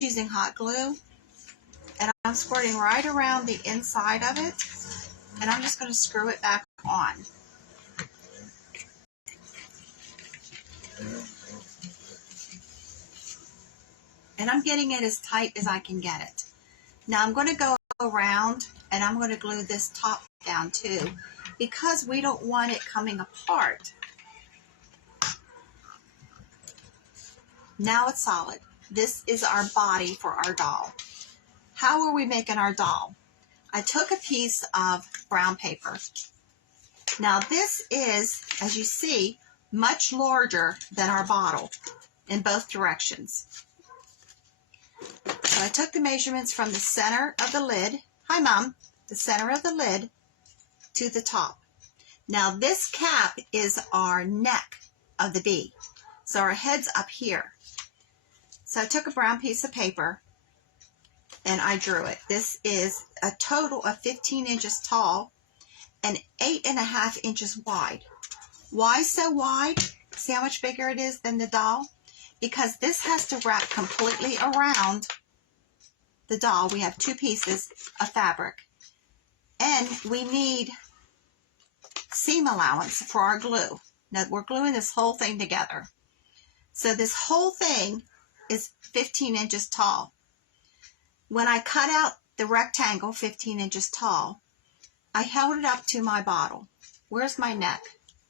using hot glue, and I'm squirting right around the inside of it, and I'm just going to screw it back on. And I'm getting it as tight as I can get it. Now I'm going to go around and I'm going to glue this top down too, because we don't want it coming apart. Now it's solid. This is our body for our doll. How are we making our doll? I took a piece of brown paper. Now this is, as you see, much larger than our bottle in both directions. So I took the measurements from the center of the lid, hi Mom, the center of the lid to the top. Now this cap is our neck of the bee. So our head's up here. So I took a brown piece of paper and I drew it. This is a total of 15 inches tall and 8.5 inches wide. Why so wide? See how much bigger it is than the doll? Because this has to wrap completely around the doll. We have 2 pieces of fabric. And we need seam allowance for our glue. Now we're gluing this whole thing together. So this whole thing is 15 inches tall. When I cut out the rectangle 15 inches tall, I held it up to my bottle. Where's my neck?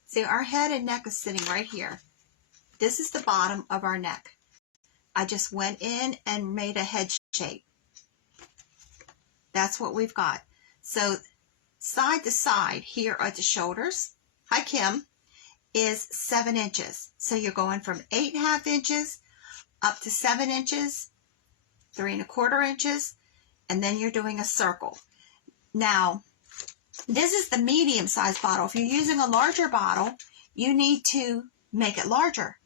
See, our head and neck is sitting right here. This is the bottom of our neck. I just went in and made a head shape. That's what we've got. So side to side here at the shoulders, hi Kim, is 7 inches. So you're going from 8.5 inches up to 7 inches, 3.25 inches, and then you're doing a circle. Now, this is the medium sized bottle. If you're using a larger bottle, you need to make it larger,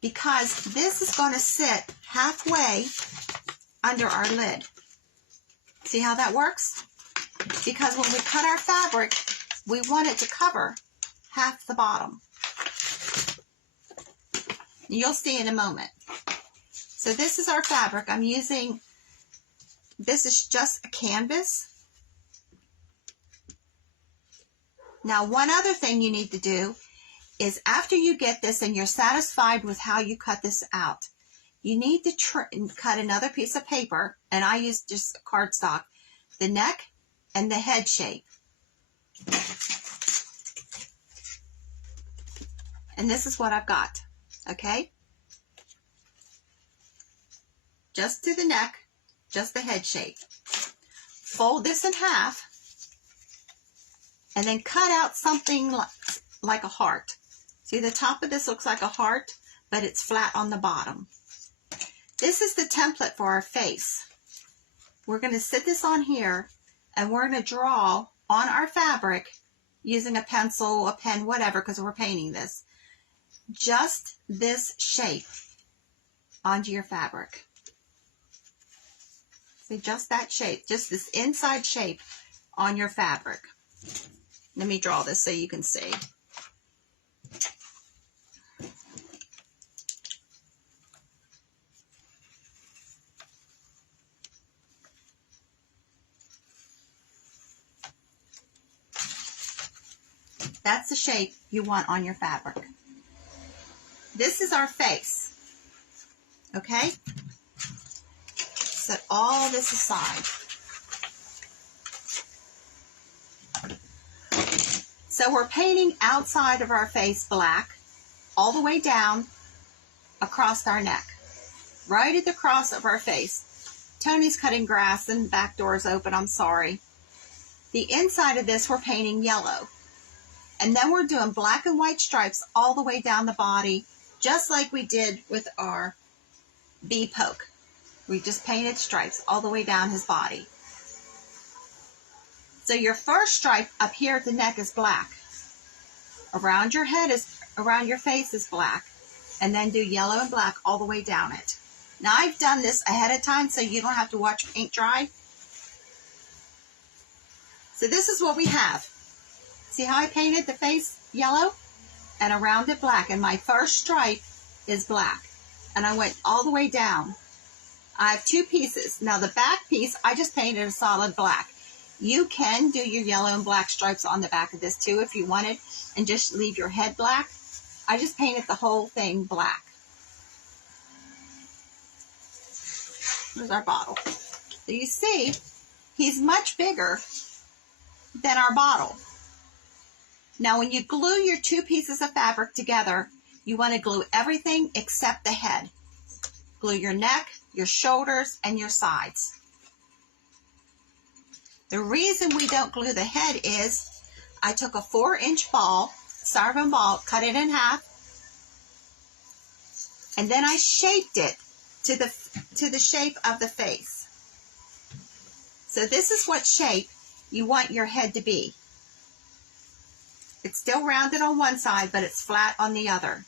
because this is going to sit halfway under our lid. See how that works? Because when we cut our fabric, we want it to cover half the bottom. You'll see in a moment. So this is our fabric. I'm using, this is just a canvas. Now, one other thing you need to do is, after you get this and you're satisfied with how you cut this out, you need to cut another piece of paper, and I use just cardstock, the neck and the head shape. And this is what I've got, okay? Just to the neck, just the head shape. Fold this in half, and then cut out something like a heart. See, the top of this looks like a heart, but it's flat on the bottom. This is the template for our face. We're going to sit this on here, and we're going to draw on our fabric using a pencil, a pen, whatever, because we're painting this. Just this shape onto your fabric. See, just that shape, just this inside shape on your fabric. Let me draw this so you can see. That's the shape you want on your fabric. This is our face, okay? Set all this aside. So we're painting outside of our face black, all the way down across our neck, right at the cross of our face. Tony's cutting grass and back door's open, I'm sorry. The inside of this we're painting yellow. And then we're doing black and white stripes all the way down the body, just like we did with our bee poke. We just painted stripes all the way down his body. So your first stripe up here at the neck is black. Around your head around your face is black. And then do yellow and black all the way down it. Now I've done this ahead of time so you don't have to watch paint dry. So this is what we have. See how I painted the face yellow and around it black, and my first stripe is black, and I went all the way down. I have 2 pieces. Now the back piece, I just painted a solid black. You can do your yellow and black stripes on the back of this too if you wanted, and just leave your head black. I just painted the whole thing black. Here's our bottle. So you see, he's much bigger than our bottle. Now when you glue your 2 pieces of fabric together, you want to glue everything except the head. Glue your neck, your shoulders, and your sides. The reason we don't glue the head is I took a 4-inch ball, styrofoam ball, cut it in half, and then I shaped it to the shape of the face. So this is what shape you want your head to be. It's still rounded on one side, but it's flat on the other.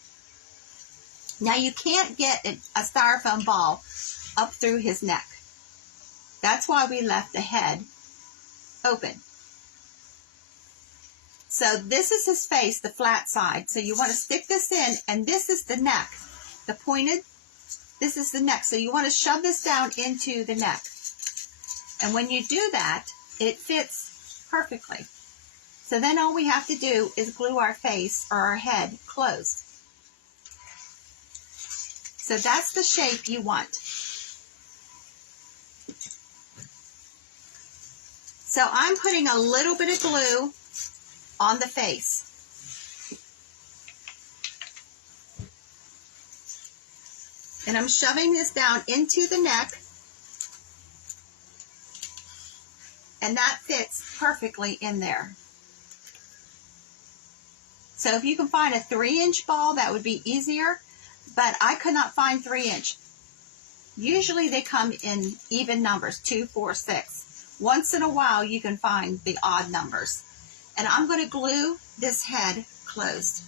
Now you can't get a styrofoam ball up through his neck. That's why we left the head open. So this is his face, the flat side. So you want to stick this in, and this is the neck. The pointed, this is the neck. So you want to shove this down into the neck. And when you do that, it fits perfectly. So then all we have to do is glue our face or our head closed. So that's the shape you want. So I'm putting a little bit of glue on the face. And I'm shoving this down into the neck. And that fits perfectly in there. So if you can find a 3-inch ball, that would be easier. But I could not find 3-inch. Usually they come in even numbers, 2, 4, 6. Once in a while you can find the odd numbers. And I'm going to glue this head closed.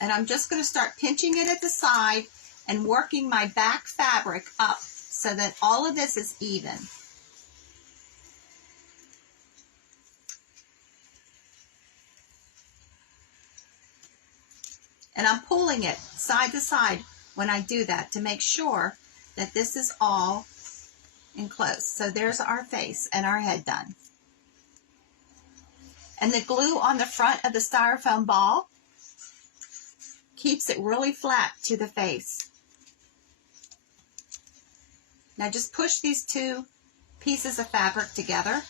And I'm just going to start pinching it at the side and working my back fabric up so that all of this is even. And I'm pulling it side to side when I do that to make sure that this is all enclosed. So there's our face and our head done. And the glue on the front of the styrofoam ball keeps it really flat to the face. Now just push these 2 pieces of fabric together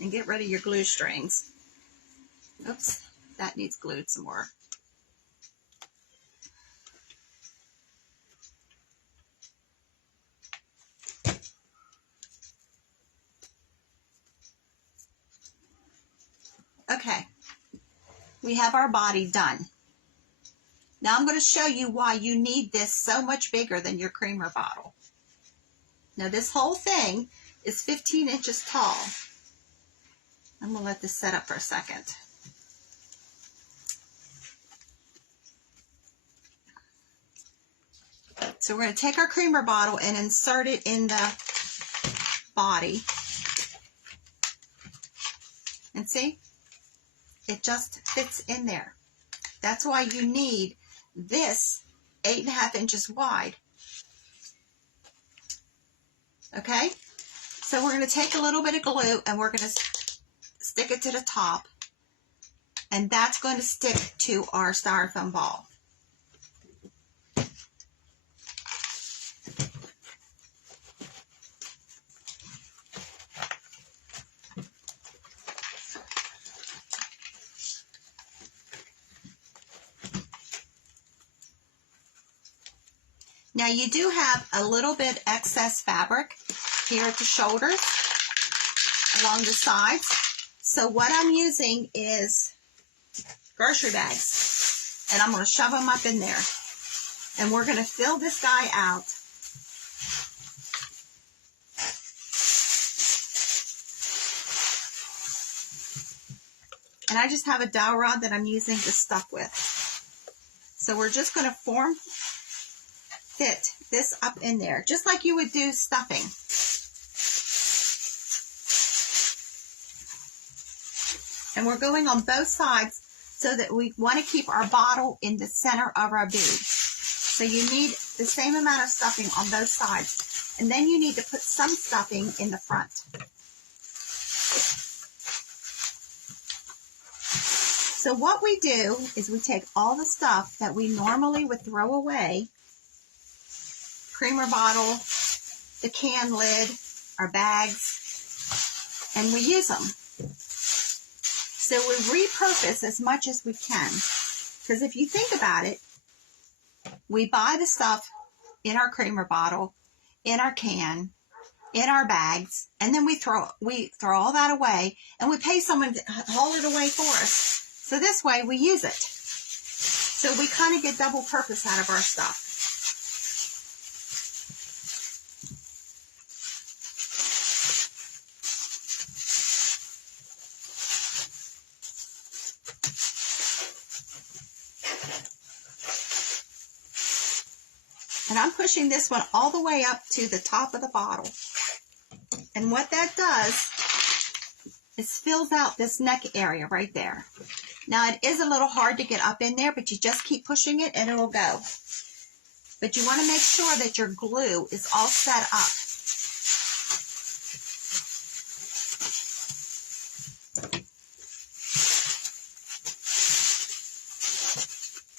and get rid of your glue strings. Oops, that needs glued some more. Okay, we have our body done. Now I'm going to show you why you need this so much bigger than your creamer bottle. Now this whole thing is 15 inches tall. I'm going to let this set up for a second. So we're going to take our creamer bottle and insert it in the body. And see? It just fits in there. That's why you need this 8.5 inches wide. Okay? So we're going to take a little bit of glue and we're going to stick it to the top. And that's going to stick to our styrofoam ball. Now you do have a little bit excess fabric here at the shoulders, along the sides. So what I'm using is grocery bags, and I'm going to shove them up in there. And we're going to fill this guy out. And I just have a dowel rod that I'm using to stuff with. So we're just going to fit this up in there, just like you would do stuffing. And we're going on both sides so that we want to keep our bottle in the center of our bead. So you need the same amount of stuffing on both sides. And then you need to put some stuffing in the front. So what we do is we take all the stuff that we normally would throw away, creamer bottle, the can lid, our bags, and we use them. So we repurpose as much as we can. Because if you think about it, we buy the stuff in our creamer bottle, in our can, in our bags, and then we throw all that away, and we pay someone to haul it away for us. So this way we use it. So we kind of get double purpose out of our stuff. And I'm pushing this one all the way up to the top of the bottle. And what that does is fills out this neck area right there. Now it is a little hard to get up in there, but you just keep pushing it and it'll go. But you want to make sure that your glue is all set up.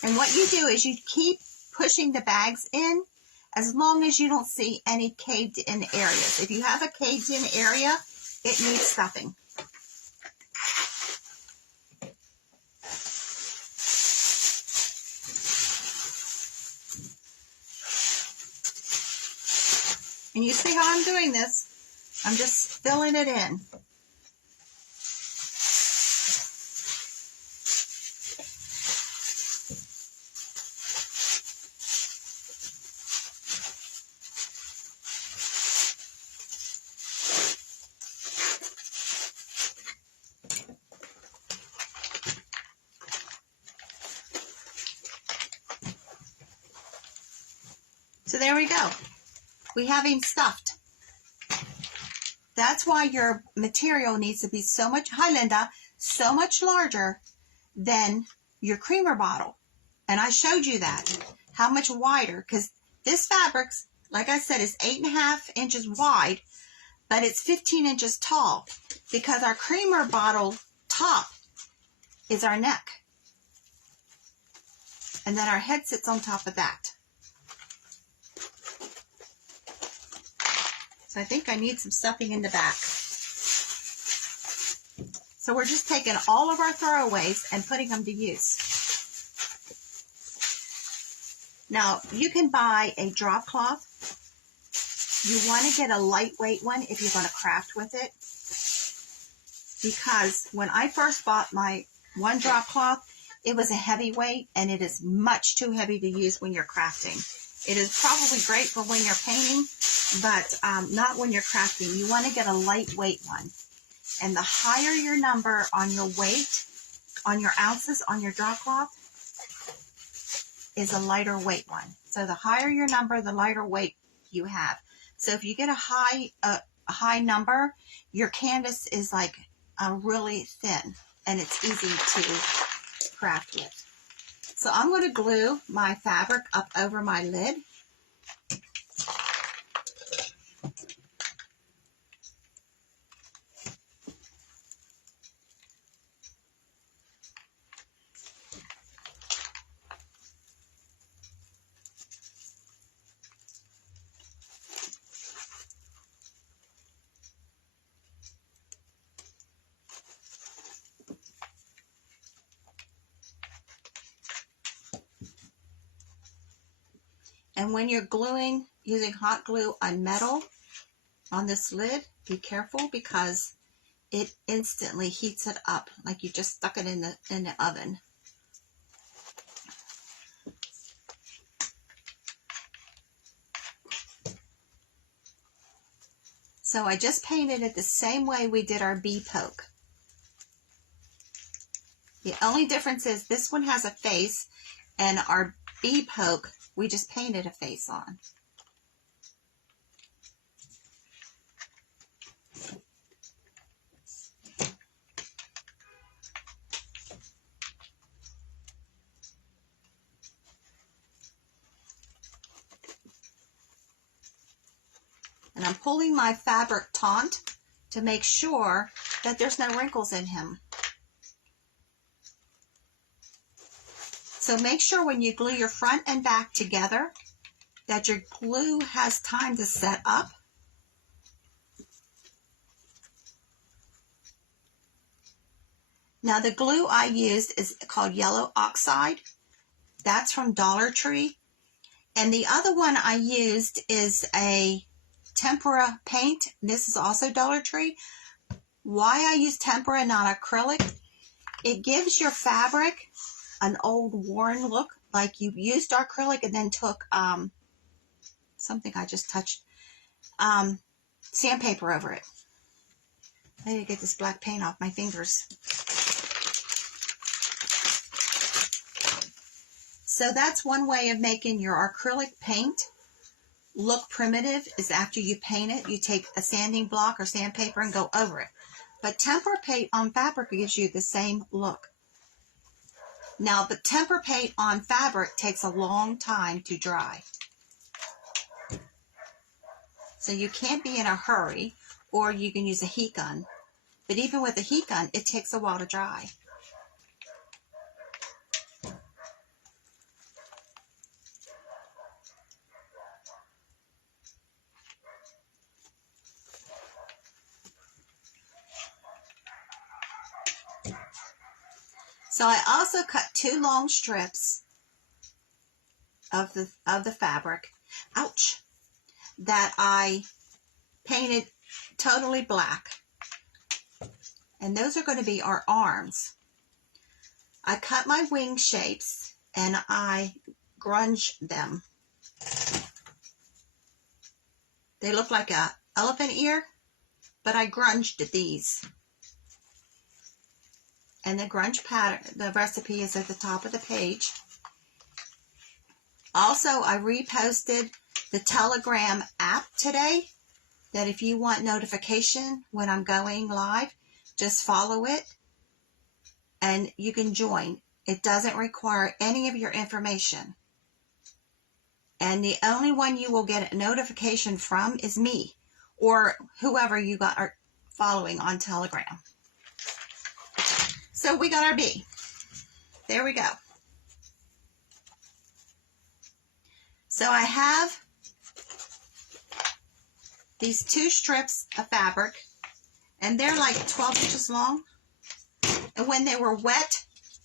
And what you do is you keep pushing the bags in as long as you don't see any caved in areas. If you have a caved in area, it needs stuffing. And you see how I'm doing this? I'm just filling it in. So there we go. We have him stuffed. That's why your material needs to be so much, hi Linda, so much larger than your creamer bottle. And I showed you that, how much wider, because this fabric, like I said, is 8.5 inches wide, but it's 15 inches tall because our creamer bottle top is our neck. And then our head sits on top of that. So I think I need some stuffing in the back. So we're just taking all of our throwaways and putting them to use. Now, you can buy a drop cloth. You want to get a lightweight one if you're going to craft with it. Because when I first bought my one drop cloth, it was a heavyweight and it is much too heavy to use when you're crafting. It is probably great for when you're painting, but not when you're crafting. You want to get a lightweight one. And the higher your number on your weight, on your ounces, on your drop cloth, is a lighter weight one. So the higher your number, the lighter weight you have. So if you get a high number, your canvas is like really thin, and it's easy to craft with. So I'm going to glue my fabric up over my lid. And when you're gluing, using hot glue on metal on this lid, be careful because it instantly heats it up like you just stuck it in the oven. So I just painted it the same way we did our bee poke. The only difference is this one has a face, and our bee poke, we just painted a face on. And I'm pulling my fabric taut to make sure that there's no wrinkles in him. So make sure when you glue your front and back together that your glue has time to set up. Now the glue I used is called yellow oxide. That's from Dollar Tree. And the other one I used is a tempera paint. This is also Dollar Tree. Why I use tempera and not acrylic? It gives your fabric an old worn look, like you used acrylic and then took something I just touched, sandpaper over it. I need to get this black paint off my fingers. So that's one way of making your acrylic paint look primitive, is after you paint it, you take a sanding block or sandpaper and go over it. But tempera paint on fabric gives you the same look. Now, the tempera paint on fabric takes a long time to dry. So you can't be in a hurry, or you can use a heat gun. But even with a heat gun, it takes a while to dry. So I also cut 2 long strips of the fabric, ouch, that I painted totally black. And those are going to be our arms. I cut my wing shapes and I grunge them. They look like a elephant ear, but I grunged these. And the grunge pattern, the recipe is at the top of the page. Also, I reposted the Telegram app today, that if you want notification when I'm going live, just follow it and you can join. It doesn't require any of your information. And the only one you will get a notification from is me or whoever you are following on Telegram. So we got our bee. There we go. So I have these 2 strips of fabric, and they're like 12 inches long. And when they were wet,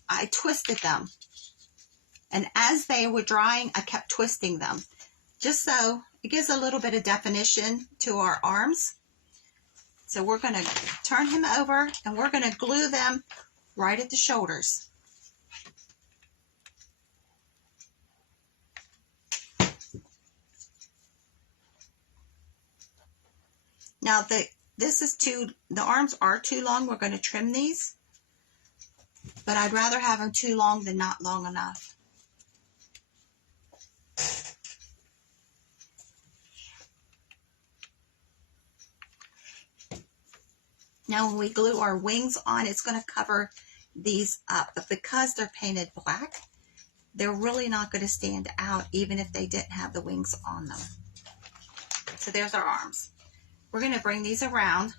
I twisted them. And as they were drying, I kept twisting them, just so it gives a little bit of definition to our arms. So we're going to turn him over, and we're going to glue them right at the shoulders. Now the arms are too long. We're going to trim these, but I'd rather have them too long than not long enough. Now when we glue our wings on, it's going to cover these up, but because they're painted black, they're really not going to stand out even if they didn't have the wings on them. So there's our arms. We're going to bring these around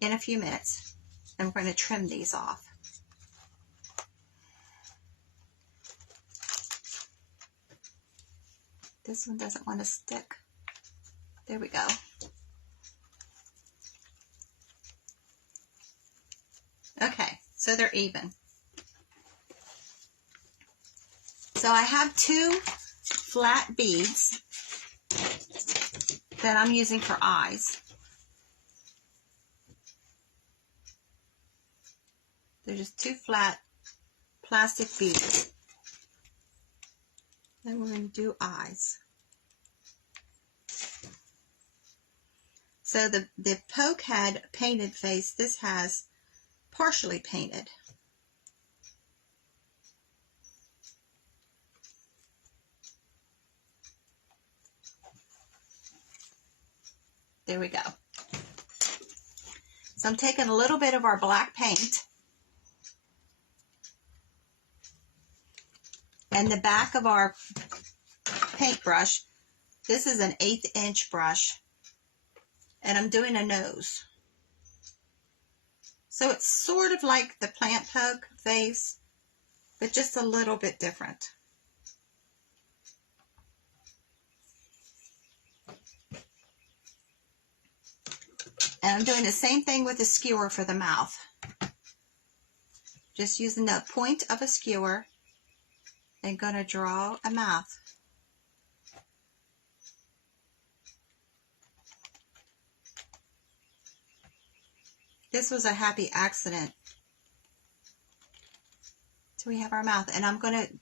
in a few minutes, and we're going to trim these off. This one doesn't want to stick. There we go. Okay, so they're even. So I have 2 flat beads that I'm using for eyes. They're just 2 flat plastic beads. Then we're going to do eyes. So the poke head painted face, this has partially painted. There we go. So I'm taking a little bit of our black paint and the back of our paintbrush. This is an 1/8 inch brush. and I'm doing a nose. So it's sort of like the plant poke face, but just a little bit different. And I'm doing the same thing with the skewer for the mouth. Just using the point of a skewer and going to draw a mouth. This was a happy accident. So we have our mouth, and I'm going to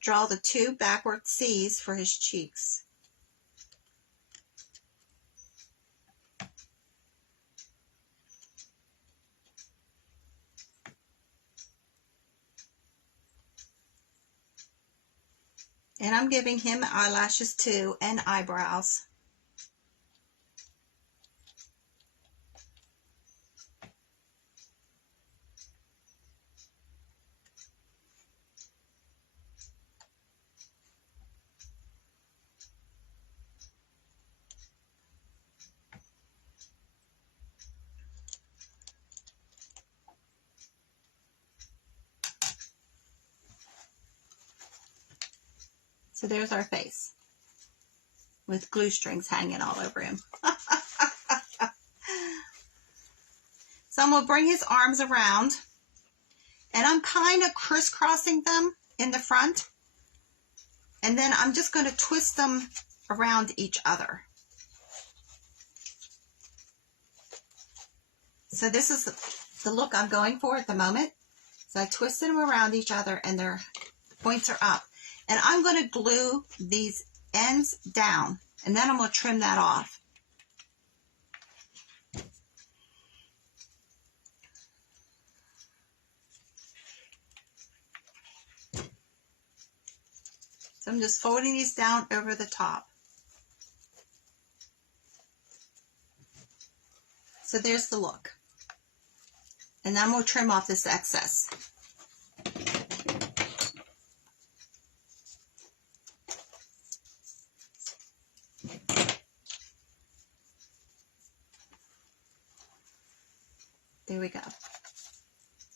draw the 2 backward C's for his cheeks. And I'm giving him eyelashes too, and eyebrows. So there's our face with glue strings hanging all over him. So I'm going to bring his arms around, and I'm kind of crisscrossing them in the front, and then I'm just going to twist them around each other. So this is the look I'm going for at the moment. So I twisted them around each other, and their points are up. And I'm going to glue these ends down, and then I'm going to trim that off. So I'm just folding these down over the top. So there's the look. And then I'm going to trim off this excess. There we go.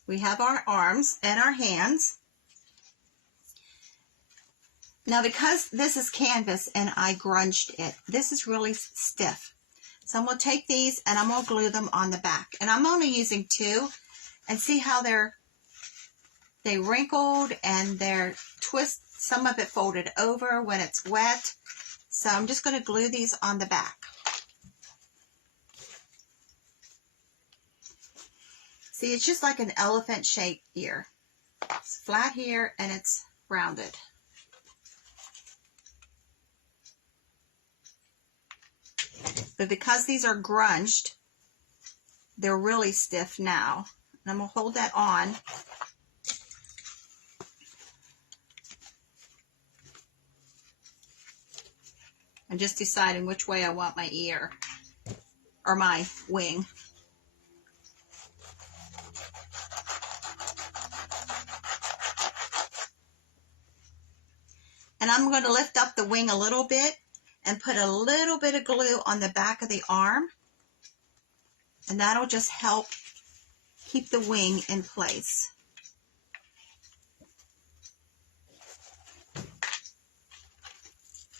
We have our arms and our hands. Now, because this is canvas and I grunged it, this is really stiff. So I'm going to take these and I'm going to glue them on the back. And I'm only using 2, and see how they wrinkled and they're twist. Some of it folded over when it's wet. So I'm just going to glue these on the back. See, it's just like an elephant shaped ear. It's flat here and it's rounded. But because these are grunged, they're really stiff now. And I'm going to hold that on. I'm just deciding which way I want my ear or my wing. And I'm going to lift up the wing a little bit and put a little bit of glue on the back of the arm. And that'll just help keep the wing in place.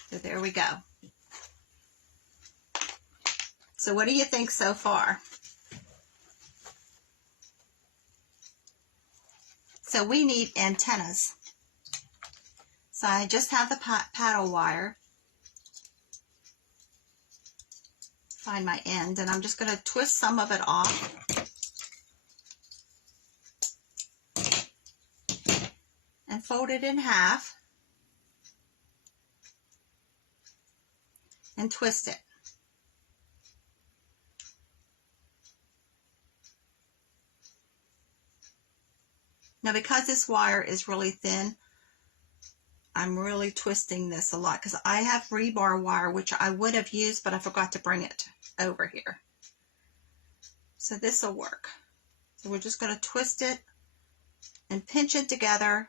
So there we go. So what do you think so far? So we need antennas. So I just have the paddle wire. Find my end, and I'm just going to twist some of it off. And fold it in half. And twist it. Now, because this wire is really thin, I'm really twisting this a lot because I have rebar wire, which I would have used, but I forgot to bring it over here. So this will work. So we're just going to twist it and pinch it together.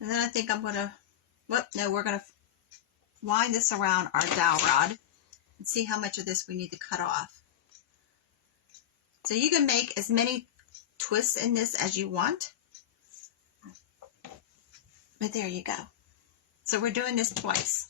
And then I think I'm going to Whoop, no, we're going to wind this around our dowel rod and see how much of this we need to cut off. So you can make as many twists in this as you want. But there you go. So we're doing this twice.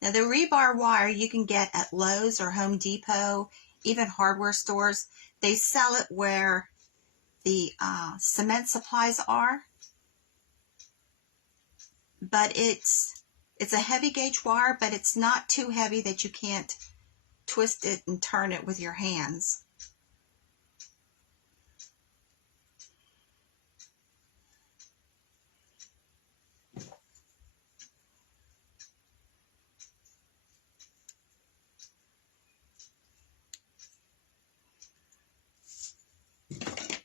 Now the rebar wire you can get at Lowe's or Home Depot, even hardware stores. They sell it where the cement supplies are. But it's a heavy gauge wire, but it's not too heavy that you can't twist it and turn it with your hands.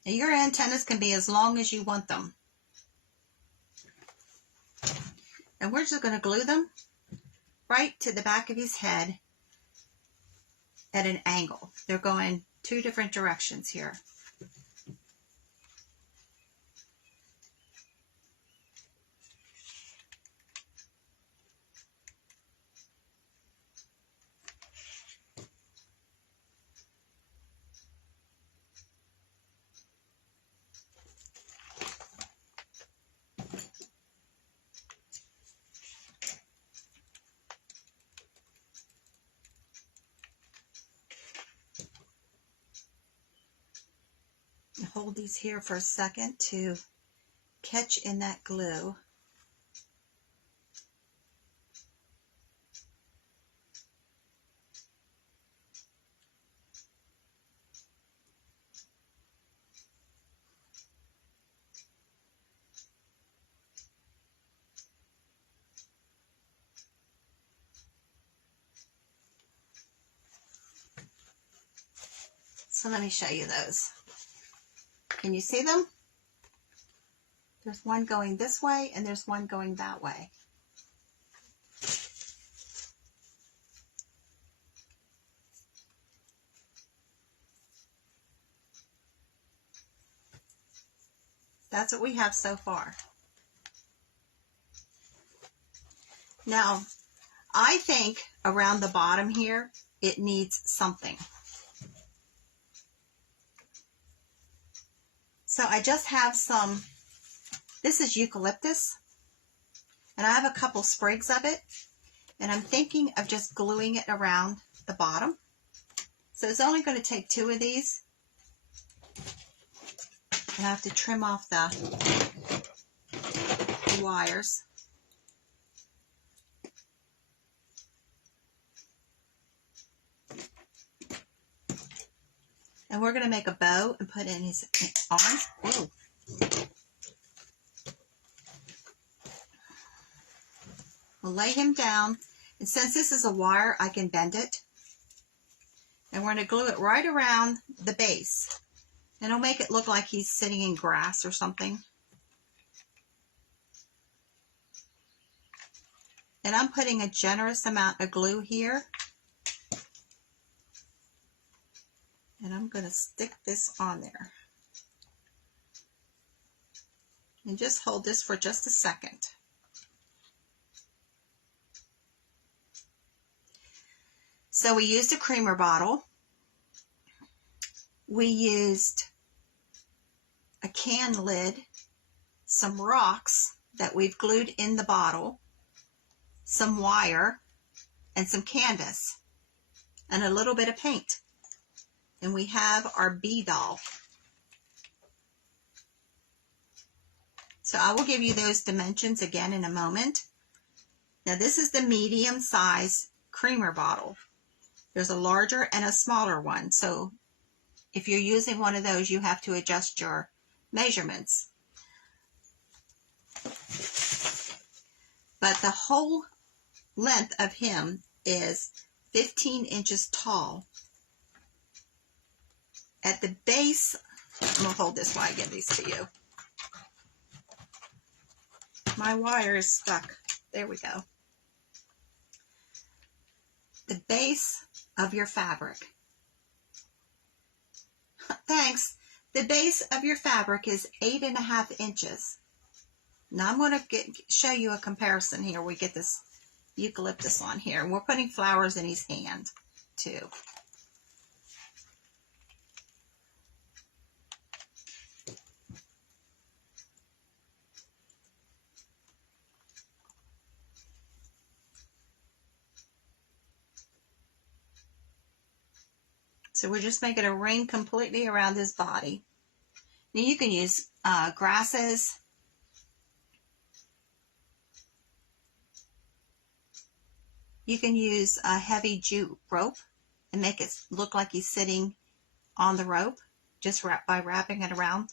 Now your antennas can be as long as you want them. And we're just going to glue them right to the back of his head at an angle. They're going 2 different directions here. Hold these here for a second to catch in that glue. So let me show you those. Can you see them? There's one going this way and there's one going that way. That's what we have so far. Now, I think around the bottom here, it needs something. So I just have some, this is eucalyptus, and I have a couple sprigs of it, and I'm thinking of just gluing it around the bottom. So it's only going to take 2 of these, and I have to trim off the wires. And we're going to make a bow and put in his arms. Ooh. We'll lay him down. And since this is a wire, I can bend it. And we're going to glue it right around the base. And it'll make it look like he's sitting in grass or something. And I'm putting a generous amount of glue here. And I'm going to stick this on there. And just hold this for just a second. So we used a creamer bottle. We used a can lid, some rocks that we've glued in the bottle, some wire, and some canvas, and a little bit of paint. And we have our bee doll. So I will give you those dimensions again in a moment. Now this is the medium size creamer bottle. There's a larger and a smaller one. So if you're using one of those, you have to adjust your measurements. But the whole length of him is 15 inches tall. At the base, I'm going to hold this while I give these to you. My wire is stuck. There we go. the base of your fabric. Thanks. The base of your fabric is 8.5 inches. Now I'm going to show you a comparison here. We get this eucalyptus on here, and we're putting flowers in his hand too. So we're just making a ring completely around his body. Now you can use grasses. You can use a heavy jute rope and make it look like he's sitting on the rope just by wrapping it around.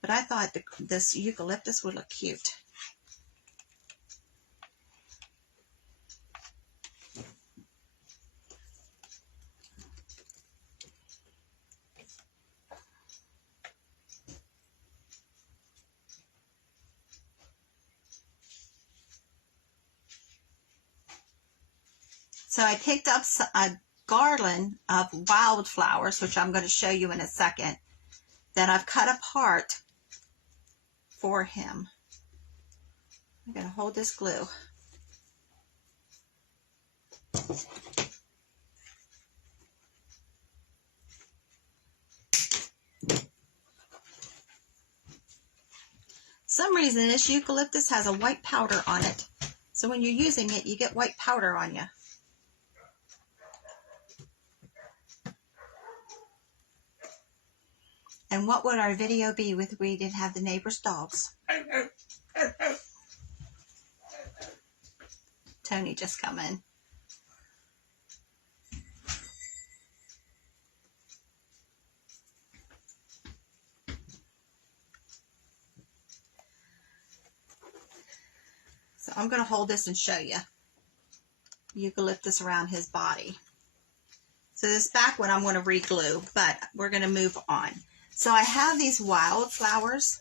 But I thought this eucalyptus would look cute. So I picked up a garland of wildflowers, which I'm going to show you in a second, that I've cut apart for him. I'm going to hold this glue. For some reason, this eucalyptus has a white powder on it. So when you're using it, you get white powder on you. And what would our video be if we didn't have the neighbor's dogs? Tony just come in. So I'm going to hold this and show you. Eucalyptus around his body. So this back one I'm going to re-glue, but we're going to move on. So I have these wildflowers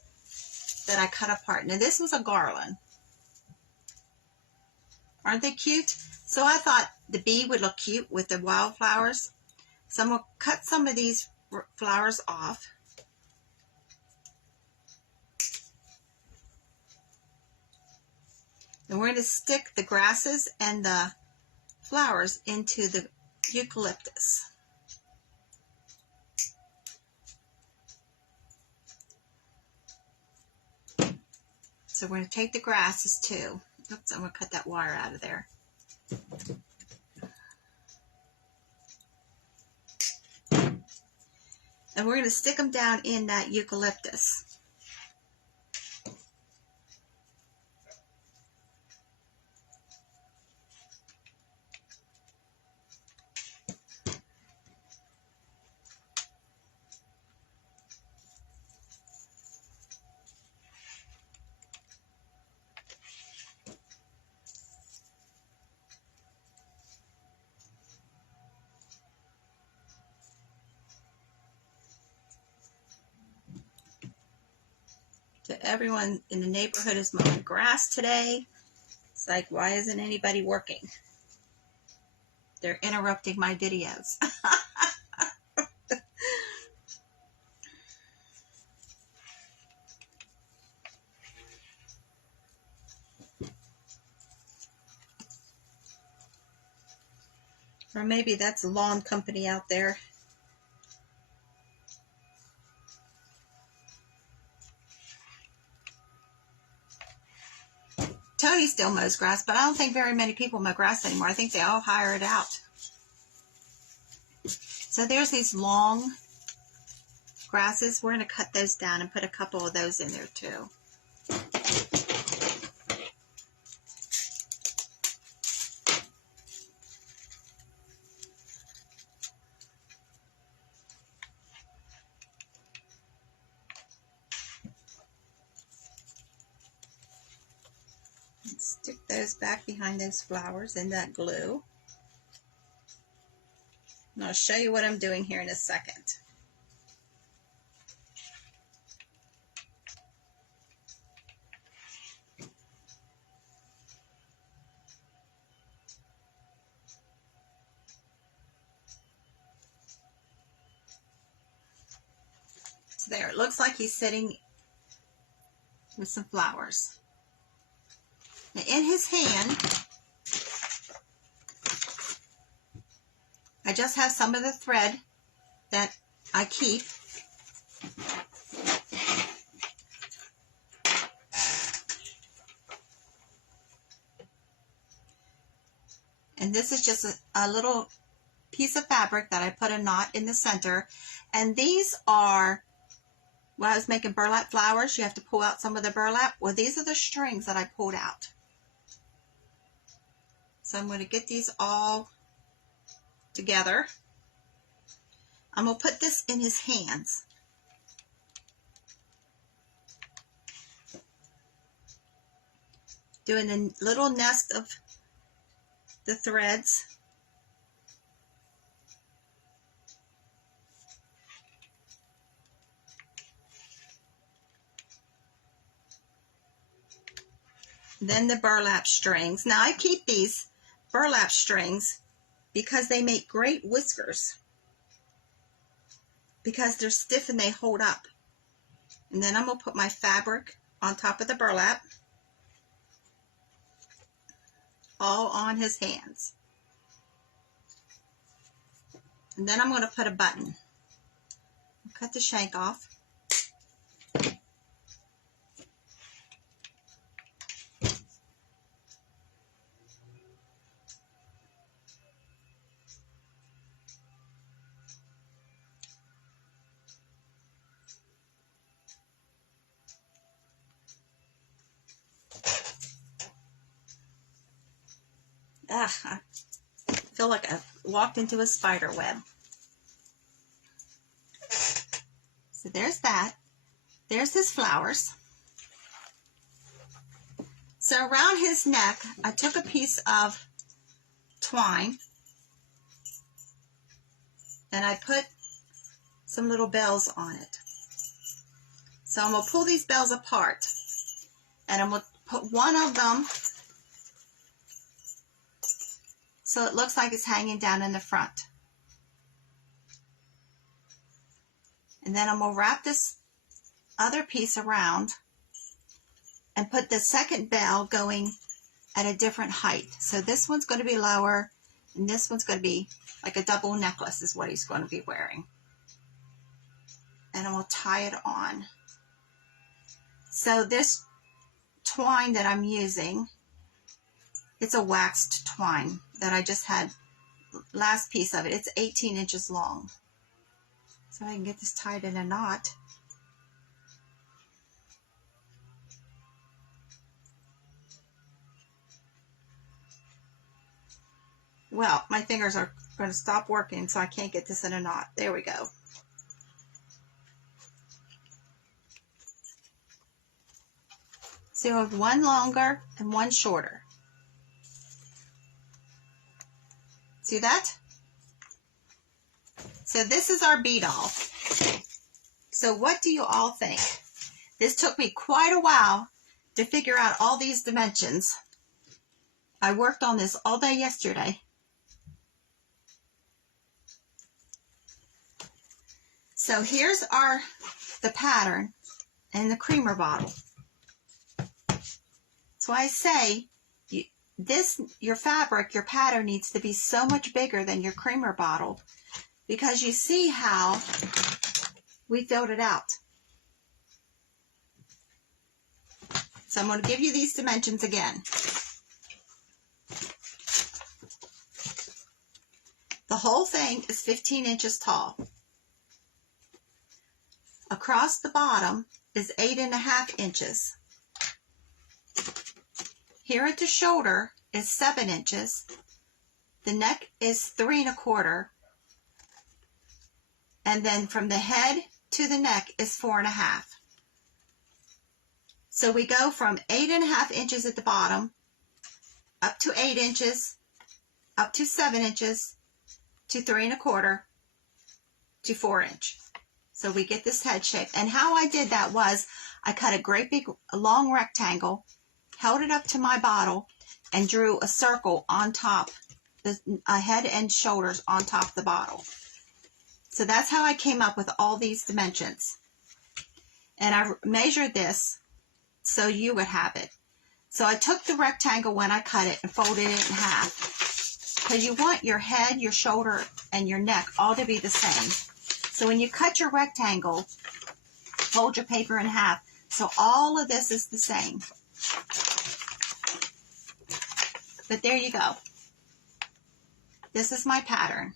that I cut apart. Now this was a garland. Aren't they cute? So I thought the bee would look cute with the wildflowers. So I'm going to cut some of these flowers off. And we're going to stick the grasses and the flowers into the eucalyptus. So we're going to take the grasses too. Oops, I'm going to cut that wire out of there. And we're going to stick them down in that eucalyptus. So everyone in the neighborhood is mowing grass today. It's like, why isn't anybody working? They're interrupting my videos. Or maybe that's a lawn company out there. Tony still mows grass, but I don't think very many people mow grass anymore. I think they all hire it out. So there's these long grasses. We're going to cut those down and put a couple of those in there too. Stick those back behind those flowers in that glue. And I'll show you what I'm doing here in a second. So there, it looks like he's sitting with some flowers. Now in his hand, I just have some of the thread that I keep. And this is just a little piece of fabric that I put a knot in the center. And these are, when I was making burlap flowers, you have to pull out some of the burlap. Well, these are the strings that I pulled out. So I'm going to get these all together. I'm going to put this in his hands. Doing a little nest of the threads. Then the burlap strings. Now I keep these burlap strings because they make great whiskers, because they're stiff and they hold up. And then I'm going to put my fabric on top of the burlap, all on his hands. And then I'm going to put a button. Cut the shank off. I feel like I walked into a spider web. So there's that. There's his flowers. So around his neck, I took a piece of twine and I put some little bells on it. So I'm going to pull these bells apart and I'm going to put one of them so it looks like it's hanging down in the front. And then I'm going to wrap this other piece around and put the second bell going at a different height. So this one's going to be lower and this one's going to be like a double necklace is what he's going to be wearing. And I'm going to tie it on. So this twine that I'm using, it's a waxed twine that I just had, last piece of it. It's 18 inches long. So I can get this tied in a knot. Well, my fingers are going to stop working, so I can't get this in a knot. There we go. So you have one longer and one shorter. See that? So this is our bee doll. So what do you all think? This took me quite a while to figure out all these dimensions. I worked on this all day yesterday. So here's the pattern in the creamer bottle. So I say your fabric, your pattern needs to be so much bigger than your creamer bottle, because you see how we filled it out. So I'm going to give you these dimensions again. The whole thing is 15 inches tall. Across the bottom is 8.5 inches. Here at the shoulder is 7 inches. The neck is 3 1/4. And then from the head to the neck is 4.5. So we go from 8.5 inches at the bottom, up to 8 inches, up to 7 inches, to 3 1/4, to 4 inch. So we get this head shape. And how I did that was I cut a great big long rectangle, held it up to my bottle, and drew a circle on top, a head and shoulders on top of the bottle. So that's how I came up with all these dimensions. And I measured this so you would have it. So I took the rectangle when I cut it and folded it in half. Because you want your head, your shoulder, and your neck all to be the same. So when you cut your rectangle, fold your paper in half. So all of this is the same. But there you go. This is my pattern.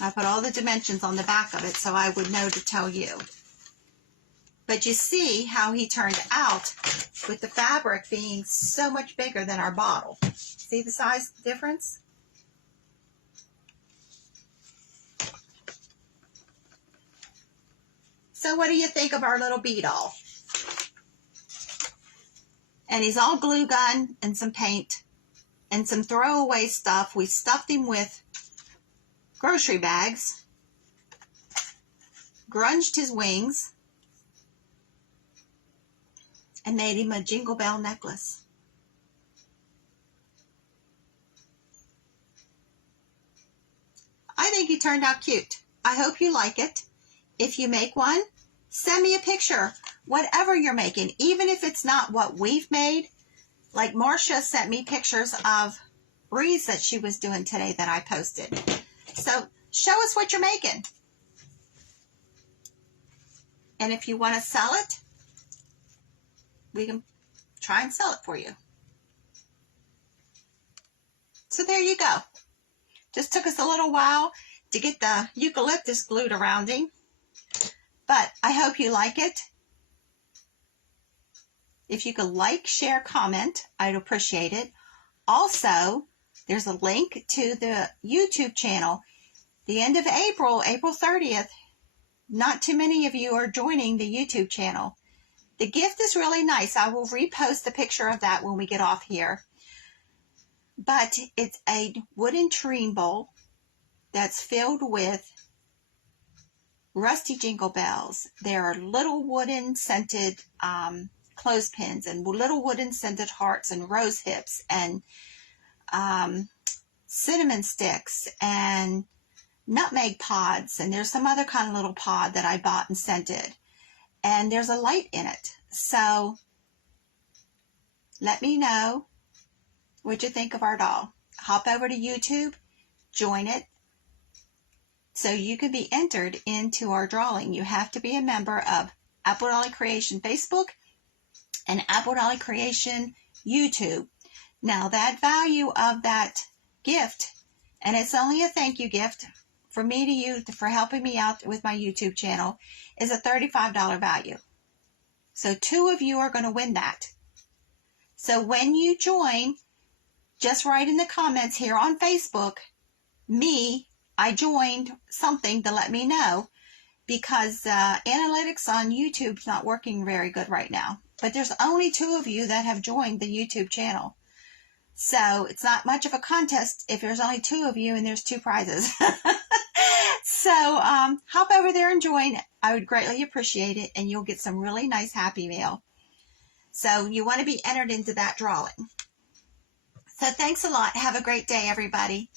I put all the dimensions on the back of it so I would know to tell you. But you see how he turned out with the fabric being so much bigger than our bottle. See the size difference? So what do you think of our little bee doll? And he's all glue gun and some paint and some throwaway stuff. We stuffed him with grocery bags, grunged his wings, and made him a jingle bell necklace. I think he turned out cute. I hope you like it. If you make one, send me a picture, whatever you're making, even if it's not what we've made. Like Marcia sent me pictures of wreaths that she was doing today that I posted. So show us what you're making. And if you want to sell it, we can try and sell it for you. So there you go. Just took us a little while to get the eucalyptus glued around him. But I hope you like it. If you could like, share, comment, I'd appreciate it. Also, there's a link to the YouTube channel. The end of April, April 30th, not too many of you are joining the YouTube channel. The gift is really nice. I will repost the picture of that when we get off here. But it's a wooden tureen bowl that's filled with rusty jingle bells. There are little wooden scented clothespins and little wooden scented hearts and rose hips and cinnamon sticks and nutmeg pods. And there's some other kind of little pod that I bought and scented. And there's a light in it. So let me know what you think of our doll. Hop over to YouTube, join it, so you can be entered into our drawing. You have to be a member of Apple Dolly Creation Facebook and Apple Dolly Creation YouTube. Now that value of that gift, and it's only a thank you gift for me to you for helping me out with my YouTube channel, is a $35 value. So 2 of you are going to win that. So when you join, just write in the comments here on Facebook, I joined something to let me know, because analytics on YouTube's not working very good right now. But there's only 2 of you that have joined the YouTube channel. So it's not much of a contest if there's only 2 of you and there's 2 prizes. So hop over there and join. I would greatly appreciate it, and you'll get some really nice Happy Mail. So you want to be entered into that drawing. So thanks a lot. Have a great day, everybody.